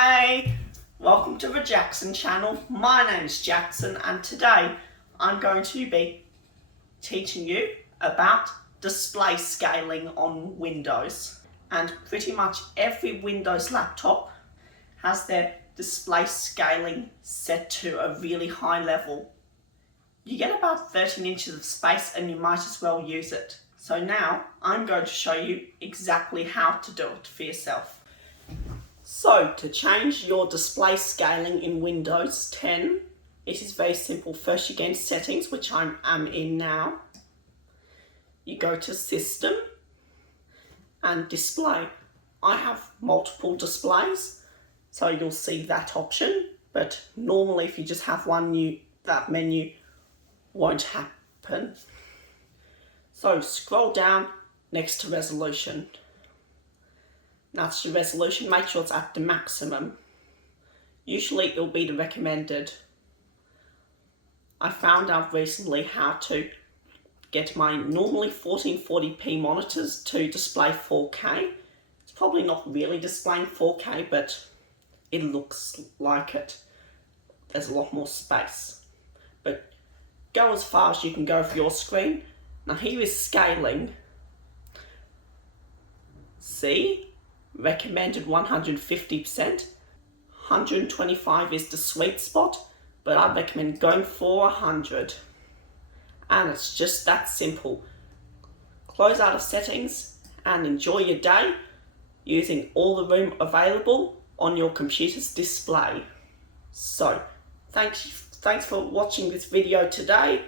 Hey! Welcome to the Jackson channel. My name is Jackson and today I'm going to be teaching you about display scaling on Windows. And pretty much every Windows laptop has their display scaling set to a really high level. You get about 13 inches of space and you might as well use it. So now I'm going to show you exactly how to do it for yourself. So to change your display scaling in Windows 10, it is very simple. First you go into settings, which I am in now. You go to system and display. I have multiple displays, so you'll see that option, but normally if you just have one, that menu won't happen. So scroll down next to resolution. That's the resolution. Make sure it's at the maximum. Usually it'll be the recommended. I found out recently how to get my normally 1440p monitors to display 4K. It's probably not really displaying 4K, but it looks like it. There's a lot more space. But go as far as you can go with your screen. Now here is scaling. See? Recommended 150%. 125 is the sweet spot, but I recommend going for 100. And it's just that simple. Close out of settings and enjoy your day using all the room available on your computer's display. So, thanks for watching this video today.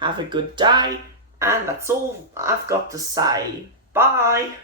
Have a good day, and that's all I've got to say. Bye!